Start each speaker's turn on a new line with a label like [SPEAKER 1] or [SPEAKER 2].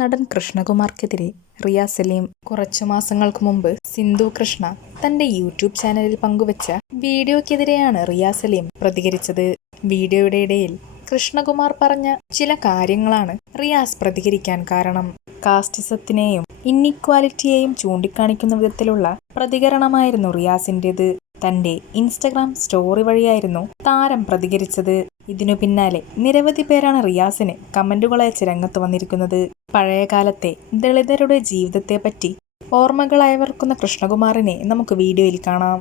[SPEAKER 1] നടൻ കൃഷ്ണകുമാർക്കെതിരെ റിയ സലീം കുറച്ചു മാസങ്ങൾക്ക് മുമ്പ് സിന്ധു കൃഷ്ണ തന്റെ യൂട്യൂബ് ചാനലിൽ പങ്കുവച്ച വീഡിയോക്കെതിരെയാണ് റിയ സലീം പ്രതികരിച്ചത്. വീഡിയോയുടെ ഇടയിൽ കൃഷ്ണകുമാർ പറഞ്ഞ ചില കാര്യങ്ങളാണ് റിയാസ് പ്രതികരിക്കാൻ കാരണം. കാസ്റ്റിസത്തിനെയും ഇന്നിക്വാലിറ്റിയെയും ചൂണ്ടിക്കാണിക്കുന്ന വിധത്തിലുള്ള പ്രതികരണമായിരുന്നു റിയാസിന്റെത്. തന്റെ ഇൻസ്റ്റഗ്രാം സ്റ്റോറി വഴിയായിരുന്നു താരം പ്രതികരിച്ചത്. ഇതിനു പിന്നാലെ നിരവധി പേരാണ് റിയാസിന് കമന്റുകൾ അയച്ച് രംഗത്ത് വന്നിരിക്കുന്നത്. പഴയകാലത്തെ ദളിതരുടെ ജീവിതത്തെപ്പറ്റി ഓർമ്മകൾ അയവർക്കുന്ന കൃഷ്ണകുമാറിനെ നമുക്ക് വീഡിയോയിൽ കാണാം.